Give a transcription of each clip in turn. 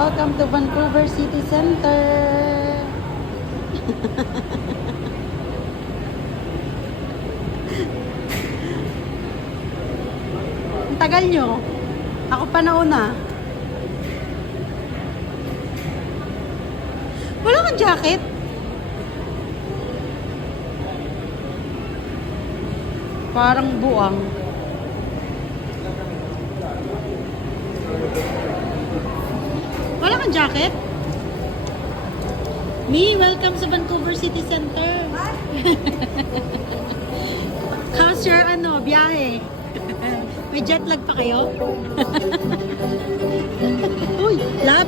Welcome to Vancouver City Center. Ang tagal nyo. Ako pa nauna. Wala kang jacket? Parang buang. Kang jacket? Me, welcome sa Vancouver City Center. How's your ano, biyahe? May jet lag pa kayo? Uy, lab.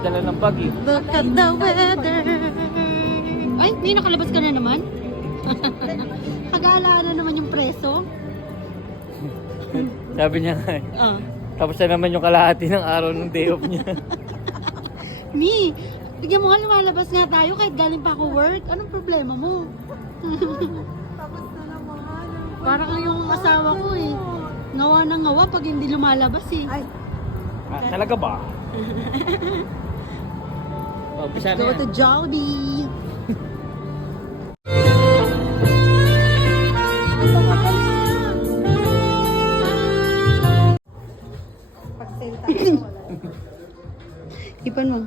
Dala ng bag eh. Look at the weather. Ay, may nakalabas ka na naman? Kagala na naman yung preso. Sabi niya nga eh. Ah. Tapos na naman yung kalahati ng araw ng day off niya. Me, bigyan mo nga lumalabas nga tayo kahit galing pa ako work. Anong problema mo? Tapos na naman. Parang yung asawa ko eh. Ngawa ng ngawa pag hindi lumalabas eh. Ay, ah, talaga ba? oh, bisa na Go yan. to Jollibee. Ipan mo.